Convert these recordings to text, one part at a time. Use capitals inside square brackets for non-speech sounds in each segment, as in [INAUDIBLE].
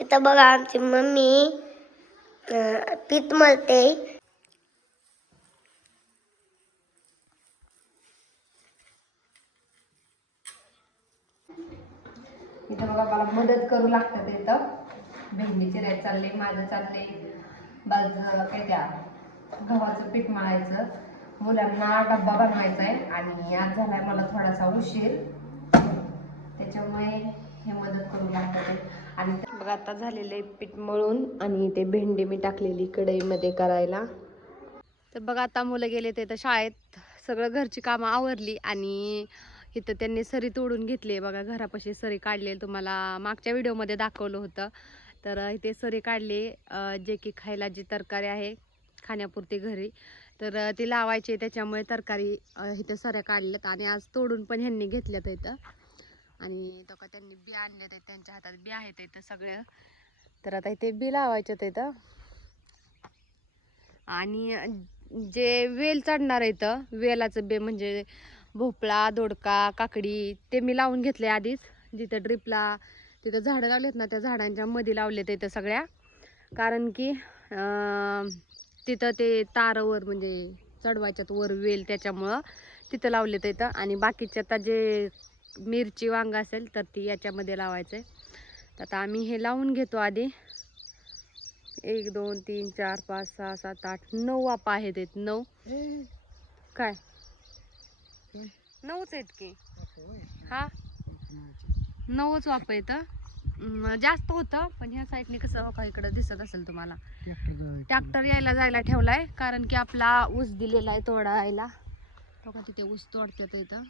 इथं बघा आमची मम्मी पीठ मळते. इथं बघा मला मदत करू लागतात इथं. भेंडी चिराय चालले माझं चालले. बाजूला काय त्या गव्हाचं पीठ मळायचं. मुलांना डब्बा बनवायचा आहे आणि आज झालाय मला थोडासा उशीर. त्याच्यामुळे हे मदत करू लागतात. आणि बघा आता झालेले पीठ मळून आणि ते भेंडी मी टाकलेली कढईमध्ये करायला. तर बघा आता मुलं गेले ते तर शाळेत. सगळं घरची कामं आवरली आणि इथं त्यांनी सरी तोडून घेतली बघा घरापाशी सरी काढले तुम्हाला मागच्या व्हिडिओमध्ये दाखवलं होतं. तर इथे सरी काढली जे की खायला जी तरकारी आहे खाण्यापुरती घरी. तर ती लावायची त्याच्यामुळे तरकारी इथं सऱ्या काढल्यात आणि आज तोडून पण ह्यांनी घेतल्यात इथं. आणि तो का त्यांनी बी आणले आहेत त्यांच्या हातात बी आहेत इथं सगळं. तर आता इथे बी लावायचे इथं. आणि जे वेल चढणार आहे इथं वेलाचं बे म्हणजे भोपळा दोडका काकडी ते मी लावून घेतले आधीच. जिथं ड्रिपला तिथं झाडं लावलेत ना त्या झाडांच्या मध्ये लावले इथं सगळ्या. कारण की तिथं ते तारावर म्हणजे चढवायच्यात वर वेल त्याच्यामुळं तिथं लावलेत इथं. आणि बाकीच्या आता जे मिरची वांग असेल तर ती याच्यामध्ये लावायचं. आहे तर आता आम्ही हे लावून घेतो आधी. एक दोन तीन चार पाच सहा सात आठ नऊ वापा आहेत आहेत नऊ. काय? नऊच आहेत की? हा? नऊच वाप आहेत अं, जास्त होतं पण ह्या साईडने कसं हो का इकडं दिसत असेल तुम्हाला. ट्रॅक्टर यायला जायला ठेवलाय कारण की आपला ऊस दिलेला आहे तोडायला. तो का तिथे ऊस तोडतात इथं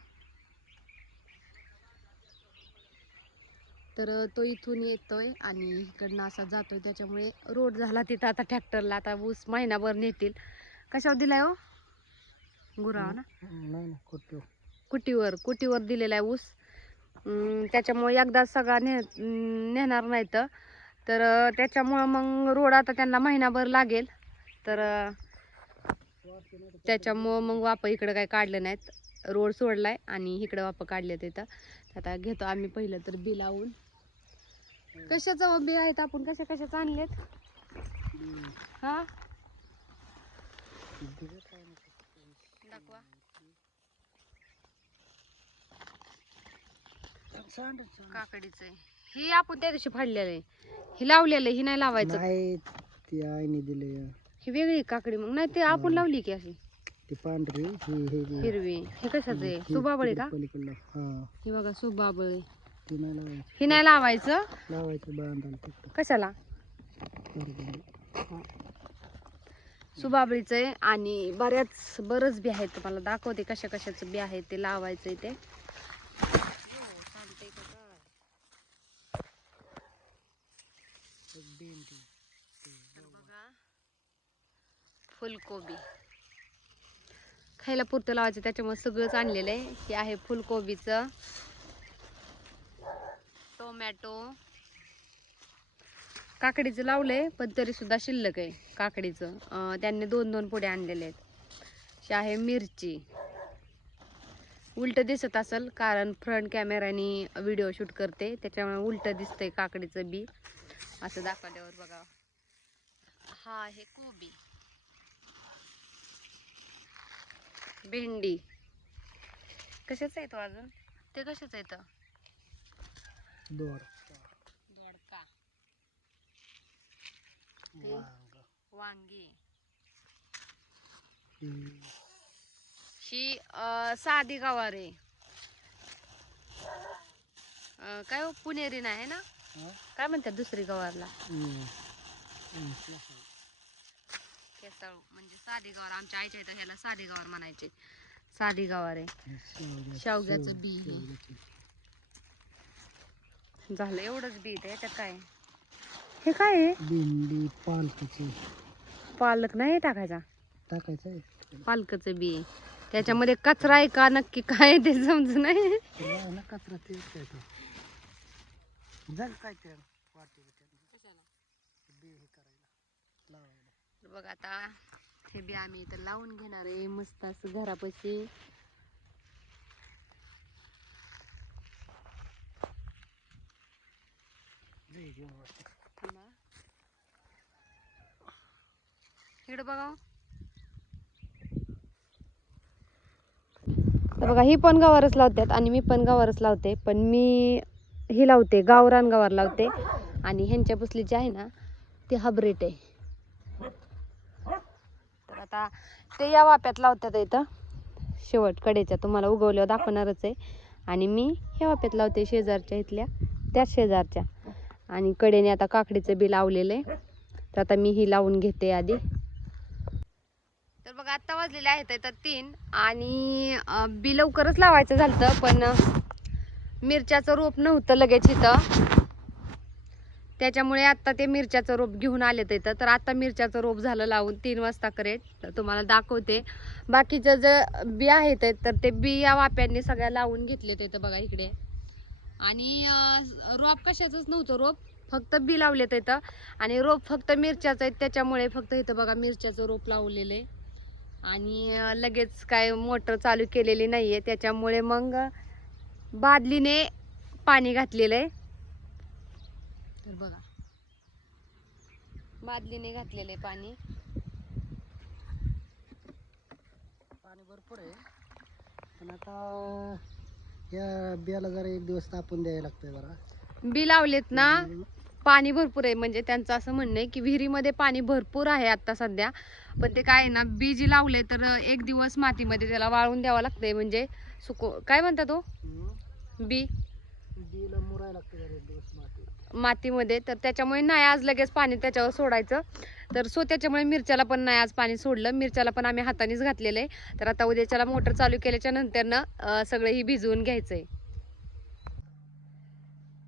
तर तो इथून येतोय आणि इकडनं असा जातोय. त्याच्यामुळे रोड झाला तिथं. आता ट्रॅक्टरला आता ऊस महिनाभर नेतील. कशावर दिलाय हो? गुराव ना? कुटीवर कुटीवर दिलेला आहे ऊस. त्याच्यामुळे एकदा सगळा ने नेणार नाही तर. त्याच्यामुळं मग रोड आता त्यांना महिनाभर लागेल. तर त्याच्यामुळं मग वाप इकडं काय काढलं नाहीत. रोड सोडलाय आणि इकडं वाप काढले तिथं. आता घेतो आम्ही पहिलं तर बी लावून. कशाचं बी आहेत आपण? कशा कशाचं आणलेत हा? दाखवा. काकडीचं आहे. ही आपण त्या दिवशी फाडलेलं आहे. ही लावलेलं आहे ही नाही लावायचं. नाही ती आईने दिले. ही वेगळी काकडी मग. नाही ते आपण लावली की अशी. ती पांढरी ही हे हिरवी. हे कशाचं आहे? ती- सुबाबळी ती का? हा. बघा सुबाबळी लावायची ही नाही लावायचं? लावायचं बांधायला कशाला. सुबाबळीचं आहे आणि बऱ्याच बरंच बी आहेत तुम्हाला. दाखवते कशा कशाचं बी आहे ते लावायचं ते. फुलकोबी. खायला पुरतं लावायचं त्याच्यामुळे सगळंच आणलेलं आहे. हे आहे फुलकोबीचं. टोमॅटो. काकडीचं लावलंय पण तरी सुद्धा शिल्लक आहे काकडीचं. त्यांनी दोन दोन पुढे आणलेले आहेत. आहे मिरची. उलट दिसत असेल कारण फ्रंट कॅमेराने व्हिडिओ शूट करते त्याच्यामुळे उलट दिसतंय काकडीचं बी. असं दाखवल्यावर बघा. हा आहे कोबी. भेंडी. कशाच आहे तो अजून? ते कशाच आहे दोडका. वांग. ही साधी गवार. काय हो, पुणेरी नाही ना? काय म्हणतात दुसरी गवारला. केसळ म्हणजे साधी गवार. आमच्या आईच्या इथं ह्याला साधी गवार म्हणायचे. साधी गवार आहे. शेवग्याचं- शेवग्याचं बी हे. झालं एवढंच बी आहे त्याच्यात काय? आहे? हे काय आहे? भेंडी पालकाची. पालक नाही टाकायचा? टाकायचं आहे. पालकचं बी. आहे. त्याच्यामध्ये कचरा आहे का? नक्की काय आहे ते समज नाही. ते लावा ना कचरा ते काय ते. जाईल काय ते? वाटे बी हे करायला लावायला बघ आता हे बी आम्ही इथं लावून घेणार आहे. मस्त असं घरापाशी. थांबा इकडे बघा. तर बघा ही पण गावरच लावतात आणि मी पण गवारच लावते पण मी ही लावते गावरान गवार लावते. आणि ह्यांच्या पुसली जी आहे ना ती हबरेट आहे. तर आता ते या वाप्यात लावतात इथं. शेवट कडेच्या तुम्हाला उगवल्यावर दाखवणारच आहे. आणि मी ह्या वाप्यात लावते शेजारच्या इथल्या त्याच शेजारच्या. आणि कडेने आता काकडीचं बी लावलेलं आहे. तर आता मी ही लावून घेते आधी. तर बघा आत्ता वाजलेले आहेत तर तीन आणि बी लवकरच लावायचं झालं पण मिरच्याचं रोप नव्हतं लगेच इथं. त्याच्यामुळे आत्ता ते मिरच्याचं रोप घेऊन आले इथं. तर आता मिरच्याचं रोप झालं लावून तीन वाजता करेट. तर तुम्हाला दाखवते. बाकीचं जे बी आहेत तर ते बी या वाप्यांनी सगळ्या लावून घेतले इथं बघा इकडे. आणि रोप कशाचंच नव्हतं. रोप फक्त बी लावलेत इथं. आणि रोप फक्त मिरच्याचं आहे त्याच्यामुळे फक्त इथं बघा मिरच्याचं रोप लावलेलं. आहे आणि लगेच काय मोटर चालू केलेली नाही आहे त्याच्यामुळे मग बादलीने पाणी घातलेलं आहे. तर बघा. बादलीने घातलेलं आहे पाणी. पाणी भरपूर आहे. पण आता या बियाला जरा एक दिवस तापून द्यायला लागतंय जरा. बी लावलेत ना? पाणी भरपूर आहे. म्हणजे त्यांचं असं म्हणणं आहे की विहिरीमध्ये पाणी भरपूर आहे आता सध्या. पण ते काय आहे ना बी जी लावले तर एक दिवस मातीमध्ये त्याला वाळून द्यावं लागतंय. म्हणजे सुको काय म्हणता तो हम्म. बी. बियाला मुरायला लागतं जरा एक दिवस. मातीमध्ये तर त्याच्यामुळे नाही आज लगेच पाणी त्याच्यावर सोडायचं. तर सो त्याच्यामुळे मिरच्याला पण नाही आज पाणी सोडलं. मिरच्याला पण आम्ही हातानेच घातलेलं. आहे तर आता उद्याच्याला मोटर चालू केल्याच्या नंतरनं सगळं ही भिजवून घ्यायचंय.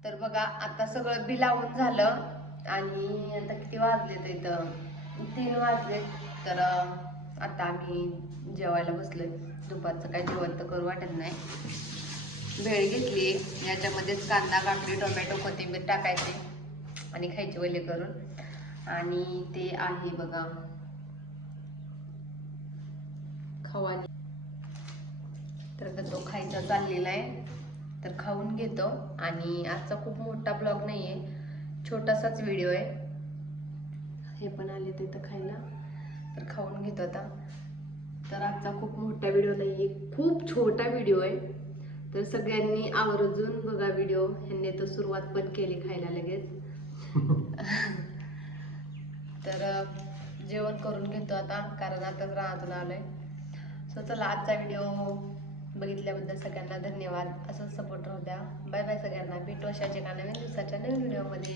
तर बघा आता सगळं बी लावून झालं आणि आता किती वाजले तर इथं तीन वाजले तर आता आम्ही जेवायला बसलोय. दुपारचं काय जेवण तर करू वाटत नाही. भेळ घेतली याच्यामध्येच कांदा काकडी टोमॅटो कोथिंबीर टाकायचे आणि खायचे वले करून. आणि ते आहे बघा. खवाली. तर तो खायचा चाललेला आहे. तर खाऊन घेतो. आणि आजचा खूप मोठा ब्लॉग नाही आहे छोटासाच व्हिडिओ आहे. हे पण आले तिथं खायला. तर खाऊन घेतो आता. तर आजचा खूप मोठा व्हिडिओ नाही आहे खूप छोटा व्हिडिओ आहे. तर सगळ्यांनी आवर्जून बघा व्हिडिओ ह्यांनी तर सुरुवात पण केली खायला लगेच. [LAUGHS] तर जेवण करून घेतो आता कारण आताच राहतून आलोय. सो चला आजचा व्हिडिओ बघितल्याबद्दल सगळ्यांना धन्यवाद. असंच सपोर्ट राहू द्या. बाय बाय सगळ्यांना. भेटू अशाच एका नवीन दिवसाच्या नवीन व्हिडिओमध्ये